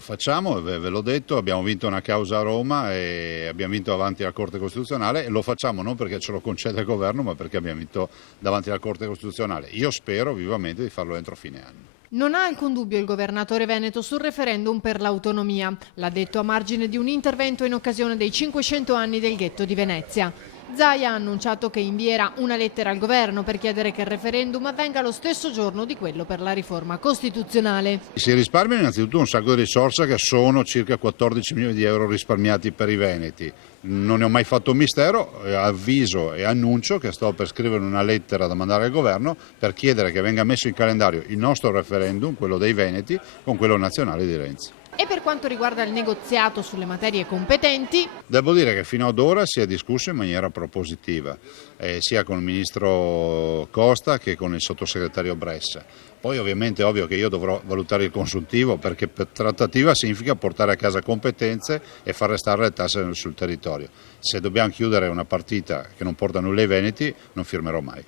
Lo facciamo, ve l'ho detto, abbiamo vinto una causa a Roma e abbiamo vinto davanti alla Corte Costituzionale, e lo facciamo non perché ce lo concede il governo, ma perché abbiamo vinto davanti alla Corte Costituzionale. Io spero vivamente di farlo entro fine anno. Non ha alcun dubbio il governatore veneto sul referendum per l'autonomia. L'ha detto a margine di un intervento in occasione dei 500 anni del ghetto di Venezia. Zaia ha annunciato che invierà una lettera al governo per chiedere che il referendum avvenga lo stesso giorno di quello per la riforma costituzionale. Si risparmia innanzitutto un sacco di risorse, che sono circa 14 milioni di euro risparmiati per i veneti. Non ne ho mai fatto un mistero, avviso e annuncio che sto per scrivere una lettera da mandare al governo per chiedere che venga messo in calendario il nostro referendum, quello dei veneti, con quello nazionale di Renzi. E per quanto riguarda il negoziato sulle materie competenti, Devo dire che fino ad ora si è discusso in maniera propositiva, sia con il ministro Costa che con il sottosegretario Bressa. Poi ovviamente è ovvio che io dovrò valutare il consuntivo, perché per trattativa significa portare a casa competenze e far restare le tasse sul territorio. Se dobbiamo chiudere una partita che non porta nulla ai veneti, non firmerò mai.